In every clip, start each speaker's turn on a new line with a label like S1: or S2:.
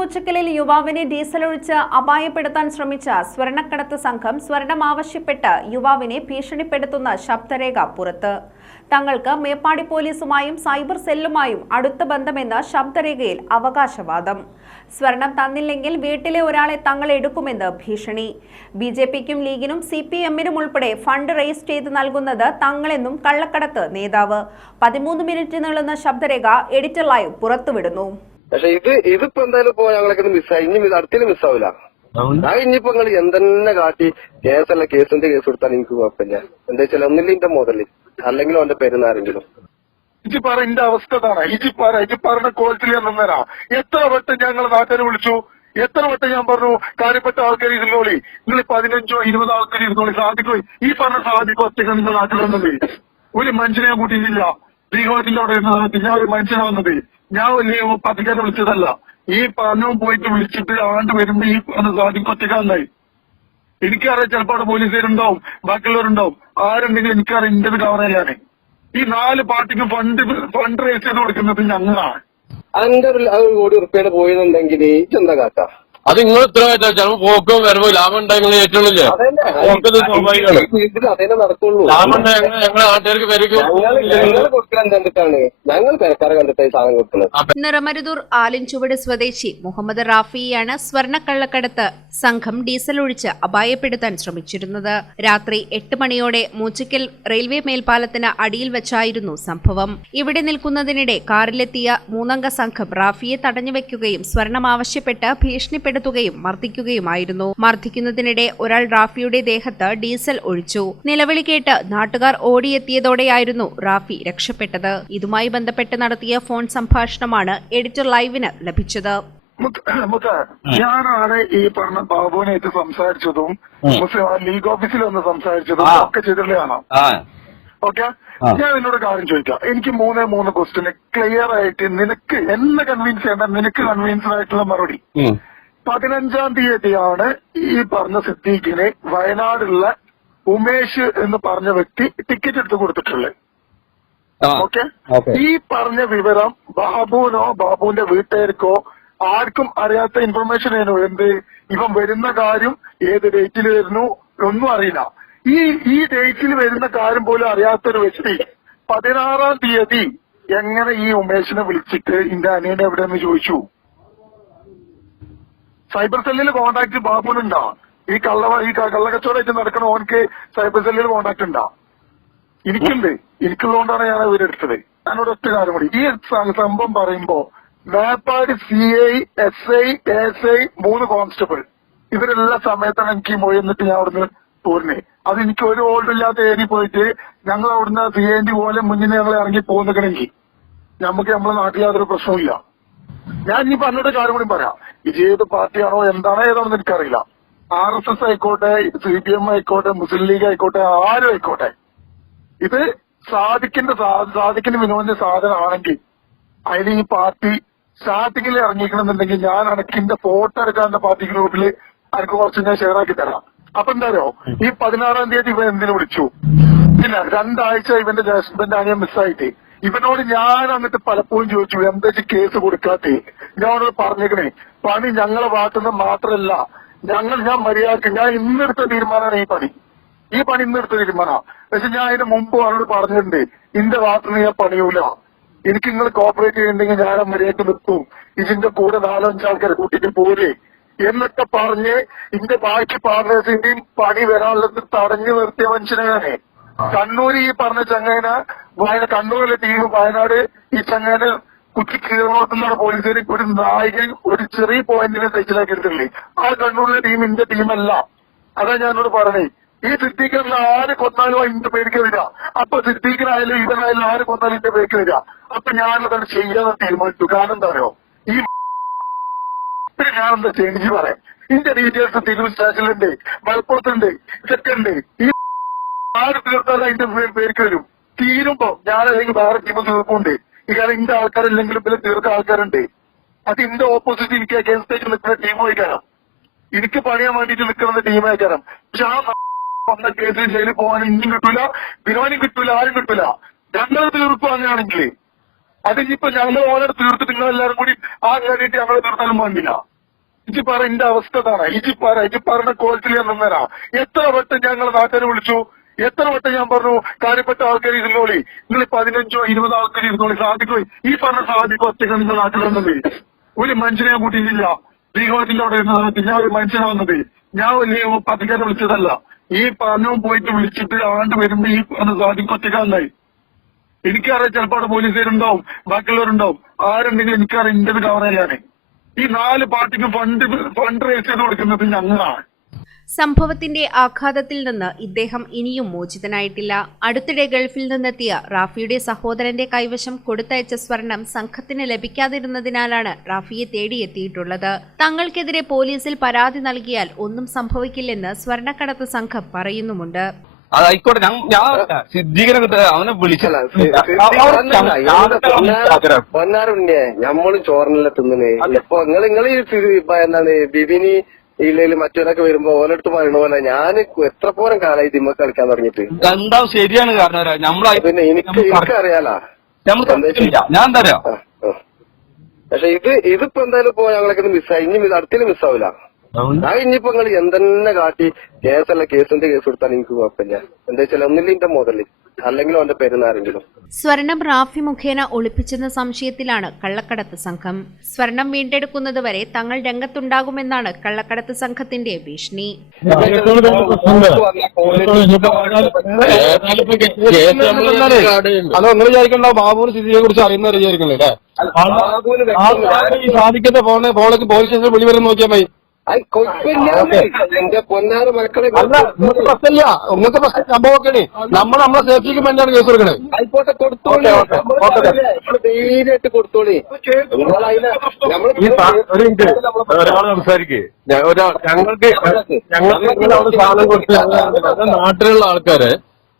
S1: മുച്ചക്കലിൽ യുവാവിനെ ഡീസലൊഴിച്ച് അപായപ്പെടുത്താൻ ശ്രമിച്ച സ്വർണക്കടത്ത് സംഘം സ്വർണം ആവശ്യപ്പെട്ട് യുവാവിനെ ഭീഷണിപ്പെടുത്തുന്ന ശബ്ദരേഖ പുറത്ത്. തങ്ങൾക്ക് മേപ്പാടി പോലീസുമായും സൈബർ സെല്ലുമായും അടുത്ത ബന്ധമെന്ന ശബ്ദരേഖയിൽ അവകാശവാദം. സ്വർണം തന്നില്ലെങ്കിൽ വീട്ടിലെ ഒരാളെ തങ്ങൾ എടുക്കുമെന്ന് ഭീഷണി. ബി ജെ പിക്കും ലീഗിനും സി പി എമ്മിനും ഉൾപ്പെടെ ഫണ്ട് റേസ് ചെയ്ത് നൽകുന്നത് തങ്ങളെന്നും കള്ളക്കടത്ത് നേതാവ്. പതിമൂന്ന് മിനിറ്റ് നീളുന്ന ശബ്ദരേഖ എഡിറ്റർ ലൈവ് പുറത്തുവിടുന്നു.
S2: പക്ഷെ ഇത് ഇതിപ്പോ എന്തായാലും ഇപ്പൊ ഞങ്ങളൊക്കെ മിസ്സായി ഇനി ഇത് അടുത്തേലും മിസ്സാവില്ല ഞാൻ ഇനിയിപ്പോ നിങ്ങൾ എന്തെന്നെ കാട്ടി കേസല്ല കേസിന്റെ കേസ് കൊടുത്താൽ എനിക്ക് കുഴപ്പമില്ല. എന്താ വെച്ചാൽ ഒന്നില്ല എന്റെ മുതൽ. അല്ലെങ്കിൽ അവന്റെ പെരുന്നാരെങ്കിലും
S3: ഇജിപ്പാറ പറ എന്റെ അവസ്ഥ ഇതാണ്. ഇജിപ്പാറ ഇജിപ്പാറിന്റെ ക്വാളിറ്റി ഞാൻ നിന്നരാ എത്ര വട്ടം ഞങ്ങൾ നാട്ടുകാരെ വിളിച്ചു? എത്ര വട്ടം ഞാൻ പറഞ്ഞു കാര്യപ്പെട്ട ആൾക്കാർ ഇരുന്നോളി. നിങ്ങൾ പതിനഞ്ചോ ഇരുപതോ ആൾക്കാർ ഇരുന്നോളി. സാധിക്കോ? ഈ പറഞ്ഞ സാധിക്കോ ഒറ്റയ്ക്ക് നിങ്ങൾ നാട്ടിൽ വന്നത്? ഒരു മനുഷ്യനെ ഞാൻ കൂട്ടിയിട്ടില്ല. ശ്രീകോളത്തിന്റെ അവിടെ ഇരുന്ന ഞാൻ ഒരു മനുഷ്യനെ വന്നത്. ഞാൻ വലിയ പതിക്കാരെ വിളിച്ചതല്ല. ഈ പറഞ്ഞു പോയിട്ട് വിളിച്ചിട്ട് ആണ്ട് വരുമ്പോ ഈ സാധിക്കോ ഒറ്റക്കാണ്ടായി എനിക്കറിയാം ചിലപ്പോ അവിടെ പോലീസുകാരുണ്ടാവും ബാക്കിയുള്ളവരുണ്ടാവും. ആരുണ്ടെങ്കിലും എനിക്കറിയാം കവർ ചെയ്യാനേ ഈ നാല് പാർട്ടിക്ക് ഫണ്ട് ഫണ്ട് റേസ് ചെയ്ത് കൊടുക്കുന്നത് ഞങ്ങളാണ്.
S2: ഒരു കോടി ഉറുപ്പിയുടെ പോയെന്നുണ്ടെങ്കിൽ ചെന്ത കാക്ക
S4: അത് നിങ്ങൾ ഉത്തരവാദിത്തം ചിലപ്പോ പോക്കോ വരവോ ലാഭം ഉണ്ടായി നിങ്ങൾ പോക്കത് സ്വാഭാവികമാണ്. ലാഭം ഉണ്ടായി ഞങ്ങളെ നാട്ടുകാർക്ക് പെരുക്കും
S2: കൊടുക്കുന്നത്
S1: നിറമരുതൂർ ആലിൻചുവട് സ്വദേശി മുഹമ്മദ് റാഫിയാണ് സ്വർണക്കള്ളക്കടത്ത് സംഘം ഡീസൽ ഒഴിച്ച് അപായപ്പെടുത്താൻ ശ്രമിച്ചിരുന്നത്. രാത്രി എട്ട് മണിയോടെ മൂച്ചിക്കൽ റെയിൽവേ മേൽപ്പാലത്തിന് അടിയിൽ വെച്ചായിരുന്നു സംഭവം. ഇവിടെ നിൽക്കുന്നതിനിടെ കാറിലെത്തിയ മൂന്നംഗ സംഘം റാഫിയെ തടഞ്ഞുവെക്കുകയും സ്വർണം ആവശ്യപ്പെട്ട് ഭീഷണിപ്പെടുത്തുകയും മർദ്ദിക്കുകയുമായിരുന്നു. മർദ്ദിക്കുന്നതിനിടെ ഒരാൾ റാഫിയുടെ ദേഹത്ത് ഡീസൽ ഒഴിച്ചു. നിലവിളി കേട്ട് നാട്ടുകാർ ഓടിയെത്തിയതോടെയായിരുന്നു റാഫി രക്ഷപ്പെട്ടത്. ഇതുമായി ബന്ധപ്പെട്ട് നടത്തിയ ഫോൺ സംഭാഷണമാണ് എഡിറ്റർ ലൈവിന് ലഭിച്ചത്.
S3: മുത്ത- മുത്ത, ഞാനാണ് ഈ പറഞ്ഞ ബാബുവിനായിട്ട് സംസാരിച്ചതും മുസ്ലിം ലീഗ് ഓഫീസിൽ വന്ന് സംസാരിച്ചതും ഒക്കെ ചെയ്തിട്ടുള്ളതാണ്. ഓക്കെ? ഞാൻ എന്നോട് കാര്യം ചോദിക്കാം. എനിക്ക് മൂന്നേ മൂന്ന് ക്വസ്റ്റിന് ക്ലിയർ ആയിട്ട് നിനക്ക് എന്നെ കൺവിൻസ് ചെയ്യേണ്ട നിനക്ക് കൺവിൻസ്ഡ് ആയിട്ടുള്ള മറുപടി. പതിനഞ്ചാം തീയതിയാണ് ഈ പറഞ്ഞ സിദ്ദീഖിനെ വയനാടുള്ള ഉമേഷ് എന്ന് പറഞ്ഞ വ്യക്തി ടിക്കറ്റ് എടുത്ത് കൊടുത്തിട്ടുള്ളത് ഓക്കെ ഈ പറഞ്ഞ വിവരം ബാബുവിനോ ബാബുവിന്റെ വീട്ടുകാർക്കോ ആർക്കും അറിയാത്ത ഇൻഫർമേഷൻ ആയിരുന്നു. എന്ത്? ഇവൻ വരുന്ന കാര്യം ഏത് ഡേറ്റിൽ വരുന്നു ഒന്നും അറിയില്ല. ഈ ഈ ഡേറ്റിൽ വരുന്ന കാര്യം പോലും അറിയാത്ത ഒരു വ്യക്തി പതിനാറാം തീയതി എങ്ങനെ ഈ ഉമേഷിനെ വിളിച്ചിട്ട് ഇന്റെ അനിയനെ എവിടെയെന്ന് ചോദിച്ചു? സൈബർ സെല്ലിൽ കോണ്ടാക്ട് ബാബുനുണ്ടോ. ഈ കള്ള ഈ കള്ളക്കച്ചവടമായിട്ട് നടക്കണ ഓനക്ക് സൈബർ സെല്ലിൽ കോണ്ടാക്ട് ഉണ്ടോ. എനിക്കുണ്ട്. എനിക്കുള്ളതുകൊണ്ടാണ് ഞാൻ ഇവരെടുത്തത് ഞാനോട് ഒറ്റ കാര്യം കൂടി. ഈ സംഭവം പറയുമ്പോ വേപ്പാട് C I S I S I മൂന്ന് കോൺസ്റ്റബിൾ ഇവരെല്ലാ സമയത്താണ് എനിക്ക് പോയി എന്നിട്ട് ഞാൻ അവിടുന്ന് പോരുന്നേ. അത് എനിക്ക് ഒരു ഓൾഡ് ഇല്ലാത്ത ഏരി പോയിട്ട് ഞങ്ങൾ അവിടുന്ന് സി ഐ ഡി പോലെ മുന്നിൽ ഞങ്ങൾ ഇറങ്ങി പോകുന്നെങ്കിൽ നമുക്ക് നമ്മളെ നാട്ടിൽ യാതൊരു പ്രശ്നവുമില്ല. ഞാൻ ഇനി പറഞ്ഞിട്ട് കാര്യം കൂടി പറയാം. ഇത് ഏത് പാർട്ടിയാണോ എന്താണോ ഏതാണെന്ന് എനിക്കറിയില്ല. ആർ എസ് എസ് ആയിക്കോട്ടെ സി പി എം ആയിക്കോട്ടെ മുസ്ലിം ലീഗ് ആയിക്കോട്ടെ ആരും ആയിക്കോട്ടെ. ഇത് സാദിക്കിന്റെ സാദിക്കിന്റെ വിനോദിന്റെ സാധനമാണെങ്കിൽ അതിന് ഈ പാർട്ടി സ്റ്റാർട്ടിങ്ങിൽ ഇറങ്ങിക്കണമെന്നുണ്ടെങ്കിൽ ഞാൻ അനക്കിന്റെ ഫോട്ടോ എടുക്കാൻ എന്റെ പാർട്ടി ഗ്രൂപ്പിൽ അനക്ക് കുറച്ച് ഞാൻ ഷെയർ ആക്കി തരാം. അപ്പൊ എന്താരോ ഈ പതിനാറാം തീയതി ഇവൻ എന്തിനു വിളിച്ചു? പിന്നെ രണ്ടാഴ്ച ഇവന്റെ ഹസ്ബൻഡ് അനിയൻ മിസ്സായിട്ട് ഇവനോട് ഞാൻ എന്നിട്ട് പലപ്പോഴും ചോദിച്ചു എന്താ കേസ് കൊടുക്കാത്തേ? ഞാൻ അവനോട് പറഞ്ഞേക്കണേ പണി ഞങ്ങളെ ഭാഗത്തുനിന്ന് മാത്രമല്ല ഞങ്ങൾ ഞാൻ മര്യാദയ്ക്ക് ഞാൻ ഇന്നെടുത്ത തീരുമാനമാണ് ഈ പണി. ഈ പണി ഇന്നെടുത്ത തീരുമാനമാണ് പക്ഷെ ഞാൻ അതിന് മുമ്പ് അവനോട് പറഞ്ഞിട്ടുണ്ട് ഇന്റെ ഭാഗത്തുനിന്ന് ഞാൻ പണിയൂല. എനിക്ക് നിങ്ങൾ കോപ്പറേറ്റ് ചെയ്യുന്നുണ്ടെങ്കിൽ ഞാൻ മര്യാദയ്ക്ക് നിർത്തും. ഇതിന്റെ കൂടെ നാലോ അഞ്ചോ ആൾക്കാരെ കൂട്ടിട്ട് പോരെ. എന്നൊക്കെ പറഞ്ഞ് ഇന്റെ ബാക്കി പാർട്ട്നേഴ്സിന്റെയും പണി വരാനുള്ളത് തടഞ്ഞു നിർത്തിയ മനുഷ്യനാണ് കണ്ണൂർ ഈ പറഞ്ഞ ചങ്ങേന വയന കണ്ണൂരിലെ ടീം വയനാട് ഈ ചങ്ങേന കുത്തി കീറോട്ടുന്ന പോലീസുകാർ ഒരു നായകൻ ഒരു ചെറിയ പോയിന്റിനെ തെച്ചിലാക്കി എടുത്തില്ലേ ആ കണ്ണൂരിലെ ടീം ഇന്റെ ടീമല്ല അതാ ഞാനോട് പറഞ്ഞേ. ഈ സിദ്ദീഖിനെ ആര് കൊന്നാലും ഇന്റെ പേരിക്ക് വരിക. അപ്പൊ സിദ്ദീഖിനായാലും ഇവനായാലും ആര് കൊന്നാലും ഇന്റെ പേരിക്ക് വരിക. അപ്പൊ ഞാനതാണ് ചെയ്യാതെ തീരുമാനിച്ചു. കാരണം എന്താ അറിയോ? ഈ പിന്നെ ഞാൻ എന്താ ചേഞ്ച് പറയാം. ഇതിന്റെ ഡീറ്റെയിൽസ് തിരൂർ സ്റ്റേഷനിലുണ്ട് മലപ്പുറത്തുണ്ട് ഇതൊക്കെ ഉണ്ട്. ഈ ആര് തീർത്താലും അതിന്റെ പേർക്ക് വരും. തീരുമ്പോ ഞാൻ അല്ലെങ്കിൽ വേറെ ടീം തീർപ്പുണ്ട് ഇയാളെ കാരണം ഇന്റെ ആൾക്കാരില്ലെങ്കിലും പിന്നെ തീർത്ത ആൾക്കാരുണ്ട്. അത് ഇന്റെ ഓപ്പോസിറ്റ് എനിക്ക് അഗേൻസ്റ്റ് നിൽക്കുന്ന ടീം വഹിക്കാരം എനിക്ക് പണിയാൻ വേണ്ടിയിട്ട് നിൽക്കുന്ന ടീം വഹിക്കാരം പക്ഷെ ആ വന്ന കേസിൽ ജയിലിൽ പോകാൻ ഇനിയും കിട്ടൂല വിനോനും കിട്ടൂല ആരും കിട്ടൂല. ഞങ്ങൾ തീർപ്പ് അങ്ങനെയാണെങ്കിൽ അതിനിപ്പോ ഞങ്ങൾ ഓരോ തീർത്തിട്ട് നിങ്ങൾ എല്ലാവരും കൂടി ആ കാര്യമായിട്ട് ഞങ്ങളെ തീർത്താലും വേണ്ടില്ല. ഇജി പറ എന്റെ അവസ്ഥ ഇതാണ് ഇജി പറ ഇജി പറഞ്ഞ ക്വാളിറ്റി ഞാൻ തന്നേരാ എത്ര വട്ടം ഞങ്ങളെ നാട്ടുകാരെ വിളിച്ചു? എത്ര വട്ടം ഞാൻ പറഞ്ഞു കാര്യപ്പെട്ട ആൾക്കാർ ഇരുന്നോളി. നിങ്ങൾ പതിനഞ്ചോ ഇരുപതോ ആൾക്കാർ ഇരുന്നോളി. സാധിക്കോ. ഈ പറഞ്ഞ സാധിക്കും ഒറ്റയ്ക്ക് നിങ്ങൾ നാട്ടിൽ വന്നത് ഒരു മനുഷ്യനെ കൂട്ടിയിട്ടില്ല. ശ്രീകോളത്തിന്റെ അവിടെ ഇരുന്ന സമയത്ത് ഞാൻ ഒരു മനുഷ്യനെ വന്നത്. ഞാൻ വലിയ പതിക്കാരെ വിളിച്ചതല്ല. ഈ പറഞ്ഞു പോയിട്ട് വിളിച്ചിട്ട് ആണ്ട് വരുമ്പോ ഈ പറഞ്ഞ സാധിക്കും ഒറ്റക്കാലായി എനിക്കറിയാം ചിലപ്പോൾ അവിടെ പോലീസുകാരുണ്ടാവും ബാക്കിയുള്ളവരുണ്ടാവും. ആരുണ്ടെങ്കിലും എനിക്കറിയാം ഇന്റത് കവർ ചെയ്യാന് ഈ നാല് പാർട്ടിക്ക് ഫണ്ട് ഫണ്ട് റേസ് ചെയ്ത് കൊടുക്കുന്നത് ഞങ്ങളാണ്.
S1: സംഭവത്തിന്റെ ആഘാതത്തിൽ നിന്ന് ഇദ്ദേഹം ഇനിയും മോചിതനായിട്ടില്ല. അടുത്തിടെ ഗൾഫിൽ നിന്നെത്തിയ റാഫിയുടെ സഹോദരന്റെ കൈവശം കൊടുത്തയച്ച സ്വർണം സംഘത്തിന് ലഭിക്കാതിരുന്നതിനാലാണ് റാഫിയെ തേടിയെത്തിയിട്ടുള്ളത്. തങ്ങൾക്കെതിരെ പോലീസിൽ പരാതി നൽകിയാൽ ഒന്നും സംഭവിക്കില്ലെന്ന് സ്വർണക്കടത്ത് സംഘം പറയുന്നുമുണ്ട്.
S5: അതായിക്കോട്ടെ ഞാൻ ഞാൻ കിട്ടുക അവനെ വിളിച്ചല്ല.
S2: പൊന്നാറുണ്ണിയെ ഞമ്മളും ചോറിനല്ല തിന്നണേ അപ്പൊ നിങ്ങൾ നിങ്ങൾ ഈ ഇപ്പൊ എന്താണ് ബിബിനി ഇല്ലെങ്കിൽ മറ്റവരൊക്കെ വരുമ്പോ ഓരോരുത്ത് പറയണ പോലെ ഞാൻ എത്ര പോരം കാലായി തിമ്മ കളിക്കാൻ തുടങ്ങിയിട്ട്?
S5: എന്താ ശരിയാണ് കാരണം നമ്മളെ
S2: പിന്നെ എനിക്ക് എനിക്കറിയാലോ.
S5: ഞാൻ
S2: ആ. പക്ഷെ ഇത് ഇതിപ്പോ എന്തായാലും ഇപ്പൊ ഞങ്ങളൊക്കെ മിസ്സായി ഇനി ഇത് അടുത്തിൽ മിസ്സാവില്ല ഞാൻ ഇനിയിപ്പോ നിങ്ങൾ എന്തെന്നെ കാട്ടി കേസല്ല കേസിന്റെ കേസ് കൊടുത്താൽ എനിക്ക് കുഴപ്പമില്ല. എന്താ വെച്ചാൽ ഒന്നില്ല മുതൽ. അല്ലെങ്കിൽ അവന്റെ പെരുന്നാരെങ്കിലും
S1: സ്വർണം റാഫി മുഖേന ഒളിപ്പിച്ചെന്ന സംശയത്തിലാണ് കള്ളക്കടത്ത് സംഘം സ്വർണം വീണ്ടെടുക്കുന്നതുവരെ തങ്ങൾ രംഗത്തുണ്ടാകുമെന്നാണ് കള്ളക്കടത്ത് സംഘത്തിന്റെ ഭീഷണി.
S5: ഹലോ നിങ്ങൾ വിചാരിക്കണ്ട ബാബുവിന് സ്ഥിതിയെ കുറിച്ച് അറിയുന്ന വിചാരിക്കണേ
S2: ബാബുവിന് വ്യക്തം-
S5: ഈ സാധിക്കത്തെ ഫോണ് ഫോണിലേക്ക് പോലീസ് സ്റ്റേഷൻ വിളി വരെ നോക്കിയാൽ മതി.
S2: എന്റെ പൊന്നാറ് മക്കളെ
S5: അല്ല നിങ്ങൾക്ക് പ്രശ്നമില്ല. നിങ്ങൾക്ക് പ്രശ്നം നമ്മൾ നമ്മളെ സേഫ്റ്റിക്ക് വേണ്ടിയാണ് കേസ് കൊടുക്കണേ
S2: ആയിക്കോട്ടെ കൊടുത്തോളി. ധൈര്യമായിട്ട് കൊടുത്തോളി.
S6: ഒരു മിനിറ്റ് ഒരാൾ സംസാരിക്കേ. ഞങ്ങൾക്ക് ഞങ്ങൾ
S4: സാധനം കൊടുത്ത് ഞങ്ങൾ നാട്ടിലുള്ള ആൾക്കാര്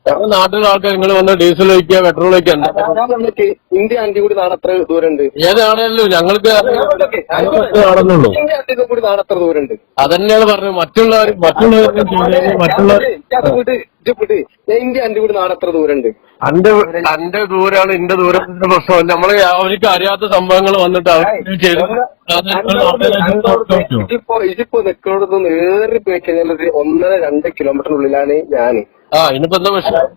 S4: ഞങ്ങൾ നാട്ടിലുള്ള ആൾക്കാർ നിങ്ങൾ വന്ന് ഡീസൽ ഒഴിക്കുക പെട്രോൾ ഒഴിക്കുക
S2: ഇന്ത്യ അഞ്ചു കൂടി നാളെ എത്ര ദൂരമുണ്ട്.
S4: ഏതാണേലും ഞങ്ങൾക്ക്
S6: നടന്നുള്ളൂ
S2: ഇന്ത്യ അഞ്ചു കൂടി നാളെ എത്ര ദൂരമുണ്ട്.
S4: അതന്നെയാണ് പറഞ്ഞത്. മറ്റുള്ളവർ മറ്റുള്ളവർ
S2: വിട് ഇന്ത്യ അഞ്ചു കൂടി നാളെ എത്ര ദൂരമുണ്ട്.
S4: അന്റെ അന്റെ ദൂരാണ് ഇന്റെ ദൂരത്തിന്റെ പ്രശ്നം നമ്മൾ അവർക്ക് അറിയാത്ത സംഭവങ്ങൾ വന്നിട്ട്.
S2: ഇതിപ്പോ ഇതിപ്പോ നിൽക്കുന്നതൊന്ന് ഏറി പോയി കഴിഞ്ഞാൽ ഒന്നര രണ്ട് കിലോമീറ്ററിനുള്ളിലാണ് ഞാൻ.
S4: ആ ഇനിയിപ്പോ എന്താ പ്രശ്നം?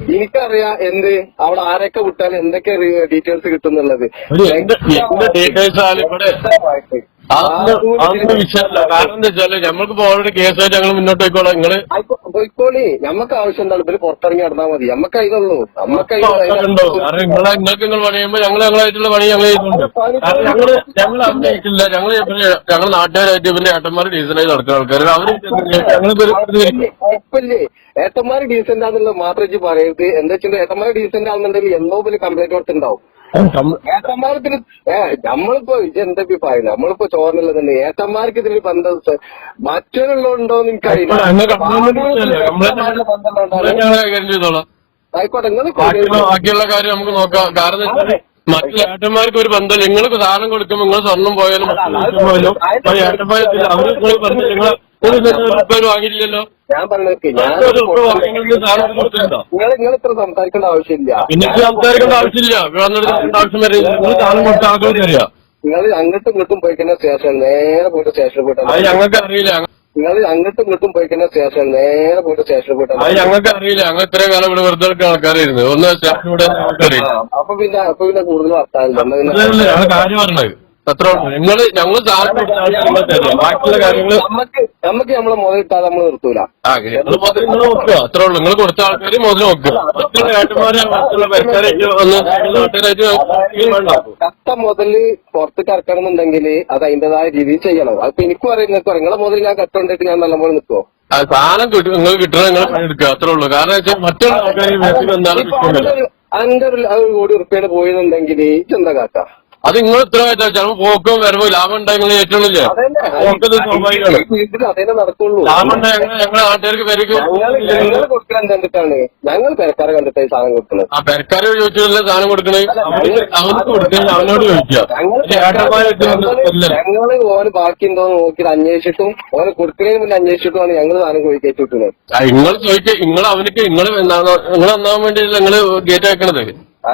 S2: എനിക്കറിയാം എന്ത് അവിടെ ആരൊക്കെ വിട്ടാൽ എന്തൊക്കെ ഡീറ്റെയിൽസ് കിട്ടുന്നുള്ളത്.
S4: വിഷയമല്ല. കാരണം എന്താ വെച്ചാൽ നമ്മൾക്ക് ഓൾറെഡി കേസായിട്ട് ഞങ്ങൾ മുന്നോട്ട് പോയിക്കോളാം.
S2: നിങ്ങൾ പോയിക്കോളി. നമ്മക്ക് ആവശ്യം എന്താണ് ഇവർ പുറത്തിറങ്ങി നടന്നാൽ മതി. നമ്മക്ക് അതിനുള്ളൂ നമ്മക്ക്
S4: ഉണ്ടോ? കാരണം നിങ്ങളെ നിങ്ങൾക്ക് നിങ്ങൾ പണി ചെയ്യുമ്പോൾ ഞങ്ങൾ ഞങ്ങളായിട്ടുള്ള പണി ഞങ്ങൾ ചെയ്യുന്നുണ്ട് കാരണം ഞങ്ങൾ ഞങ്ങൾ അഭിനയിക്കില്ല. ഞങ്ങൾ ഞങ്ങൾ നാട്ടുകാരായിട്ട് ഇവരുടെ ഏട്ടന്മാർ ഡീസലായി നടക്കുന്ന ആൾക്കാർ അവർ ഞങ്ങൾ
S2: ഏട്ടന്മാര് ഡീസന്റ് ആണെന്നുള്ളത് മാത്രം പറയരുത്. എന്താ വെച്ചാൽ ഏട്ടന്മാര് ഡീസന്റ് ആണെന്നുണ്ടെങ്കിൽ എന്നോ പോലെ കംപ്ലൈന്റ് കൊടുത്തുണ്ടാവും ഏട്ടന്മാർക്ക് ഇതിന് ഏ നമ്മളിപ്പോ എന്താ പറയുന്നത് നമ്മളിപ്പോ ചോറിനുള്ളത് തന്നെ ഏട്ടന്മാർക്ക് ഇതിന് ബന്ധം മറ്റൊരുള്ളതുണ്ടോന്ന് എനിക്കറിയില്ല
S4: ഞങ്ങൾ ഞങ്ങൾ കൈകാര്യം ചെയ്തോളാം.
S2: ആയിക്കോട്ടെ നിങ്ങൾ
S4: ബാക്കിയുള്ള കാര്യം നമുക്ക് നോക്കാം. കാരണം മറ്റു ഏട്ടന്മാർക്ക് ഒരു ബന്ധം നിങ്ങൾക്ക് സാധനം കൊടുക്കുമ്പോൾ നിങ്ങൾ സ്വർണം പോയാലും ഏട്ടന്മാർ അവർ നിങ്ങൾ പറഞ്ഞു രൂപ വാങ്ങിയില്ലല്ലോ.
S2: ഞാൻ പറഞ്ഞത് ഞാൻ നിങ്ങൾ നിങ്ങൾ ഇത്ര സംസാരിക്കേണ്ട ആവശ്യമില്ല.
S4: സംസാരിക്കേണ്ട ആവശ്യമില്ല. ആവശ്യം നിങ്ങൾ അറിയാം
S2: അങ്ങോട്ടും ഇങ്ങോട്ടും പോയി കഴിഞ്ഞാൽ സ്റ്റേഷൻ നേരെ പോയിട്ട് സ്റ്റേഷനിൽ
S4: അത്
S2: പോയിട്ട്
S4: ഞങ്ങൾക്ക് അറിയില്ല.
S2: നിങ്ങൾ അങ്ങോട്ടും ഇങ്ങോട്ടും പോയി കഴിഞ്ഞാൽ സ്റ്റേഷൻ നേരെ പോയിട്ട് സ്റ്റേഷനിൽ
S4: അത്
S2: പോയിട്ട്
S4: ഞങ്ങൾക്ക് അറിയില്ല. ഞങ്ങൾ ഇത്രയും കാലം ഇവിടെ വെറുതെ ആൾക്കാരായിരുന്നു. ഒന്ന് സ്റ്റേഷൻ ഇവിടെ
S2: അപ്പൊ പിന്നെ അപ്പൊ പിന്നെ കൂടുതൽ
S4: വർത്താനം കാര്യം പറഞ്ഞത്. അത്ര നിങ്ങൾ ഞങ്ങൾ ബാക്കിയുള്ള കാര്യങ്ങൾ
S2: നമുക്ക് നമുക്ക് നമ്മളെ മുതലിട്ടാൽ നമ്മൾ നിർത്തൂല.
S4: അത്ര നിങ്ങൾ നിങ്ങൾ കുറച്ച് ആൾക്കാർ മുതൽ നോക്കുക
S2: കത്ത മുതൽ പുറത്ത് ഇറക്കണമെന്നുണ്ടെങ്കിൽ അത് അതിന്റേതായ രീതിയിൽ ചെയ്യണം. അപ്പൊ എനിക്കും അറിയാം നിങ്ങൾക്ക് നിങ്ങളെ മുതൽ ഞാൻ കട്ടുകൊണ്ടിട്ട് ഞാൻ നല്ലപോലെ നിൽക്കുമോ
S4: സാധനം കിട്ടും നിങ്ങൾ കിട്ടണം നിങ്ങൾ എടുക്കുക. അത്രേ ഉള്ളൂ. കാരണം വെച്ചാൽ മറ്റുള്ള ആൾക്കാർ
S2: അതിന്റെ ഒരു കോടി ഉറുപ്പിയുടെ പോയെന്നുണ്ടെങ്കിൽ എന്താ കാക്ക
S4: അത് നിങ്ങൾ ഉത്തരവാദിത്തം ചിലപ്പോൾ പോക്കും വരുമ്പോ ലാഭം ഉണ്ടായി ഏറ്റവും ഏറ്റുള്ളില്ലേ പോക്കത് സ്വാഭാവികമാണ്. ലാഭം ഉണ്ടായി ഞങ്ങൾ ഞങ്ങളെ നാട്ടുകാർക്ക് പെരക്ക്
S2: ഞങ്ങൾ പെരക്കാരെ കണ്ടിട്ട് ഈ സാധനം കൊടുക്കുന്നത്
S4: ആ പെരക്കാരെ സാധനം കൊടുക്കണേ. അവർക്ക് കൊടുക്കണേ അവനോട് ചോദിക്കുക.
S2: ഞങ്ങൾ ഓന് ബാക്കിയുണ്ടോ എന്ന് നോക്കിയിട്ട് അന്വേഷിച്ചിട്ടും ഓന് കൊടുക്കുന്നതിന് മുന്നേ അന്വേഷിച്ചിട്ടുമാണ് ഞങ്ങൾ സാധനം വിട്ടുന്നത്
S4: നിങ്ങൾ ചോദിക്കുക നിങ്ങൾ അവനക്ക് നിങ്ങൾ നിങ്ങൾ നന്നാവാൻ വേണ്ടിയല്ല നിങ്ങൾ ഗേറ്റ് വെക്കണത് ആ,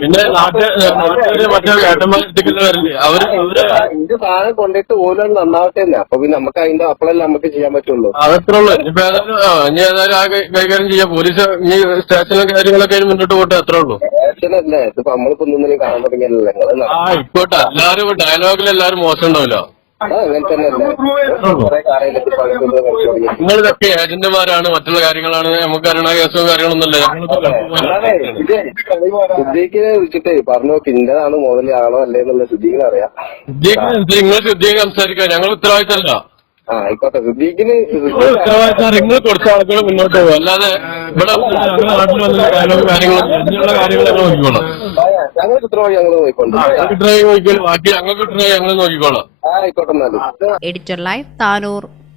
S4: പിന്നെ
S2: ഇന്റെ സാധനം കൊണ്ടിട്ട് ഓരോ നന്നാവട്ടെ അപ്പൊ പിന്നെ നമുക്ക് അതിന്റെ അപ്പളല്ലേ നമുക്ക് ചെയ്യാൻ പറ്റുള്ളൂ.
S4: അതത്രേ ഉള്ളൂ. ഇനി ഏതായാലും ആ കൈകാര്യം ചെയ്യാം. പോലീസ് ഇനി സ്റ്റേഷനും കാര്യങ്ങളൊക്കെ മുന്നോട്ട് പോട്ടെ അത്രേ ഉള്ളൂ.
S2: സ്റ്റേഷനല്ലേ ഇതിപ്പോ നമ്മളിപ്പോ ഒന്നും കാണാൻ തുടങ്ങിയല്ലോ നിങ്ങൾ?
S4: ആ ഇപ്പോട്ടെ. എല്ലാരും ഡയലോഗിൽ എല്ലാരും മോശം ഉണ്ടാവില്ല. നിങ്ങൾ ഇതൊക്കെ ഏജന്റുമാരാണ് മറ്റുള്ള കാര്യങ്ങളാണ് നമുക്ക് അറിയണ കേസോ കാര്യങ്ങളൊന്നുമല്ല.
S2: സിദ്ദീഖിനെ വിളിച്ചിട്ടേ പറഞ്ഞു നോക്ക് ഇന്നതാണ് മോദലി ആണോ അല്ലേ എന്നുള്ള സിദ്ദീഖിനെ അറിയാം.
S4: നിങ്ങൾ ശ്രദ്ധിക്കാൻ സംസാരിക്കാം ഞങ്ങൾ ഉത്തരവാദിത്തല്ല
S2: ഉത്തരവാദിത്തങ്ങൾ ആയിക്കോട്ടെ. സിദ്ദീഖിന്
S4: നിങ്ങൾ കുറച്ച് ആളുകൾ മുന്നോട്ട് പോകും. അല്ലാതെ ഇവിടെ കാര്യങ്ങളും ഞങ്ങൾ നോക്കിക്കോളാം
S2: ഞങ്ങൾ ഉത്തരവാദി ഞങ്ങൾ പോയിക്കൊണ്ട്
S4: ഞങ്ങൾക്ക് ഡ്രൈവ് നോക്കിക്കോളാം. ബാക്കി ഞങ്ങൾക്ക് ഡ്രൈവ് ഞങ്ങൾ നോക്കിക്കോളാം.
S2: ആയിക്കോട്ടെ എന്നാലും.
S1: Editor live Tanur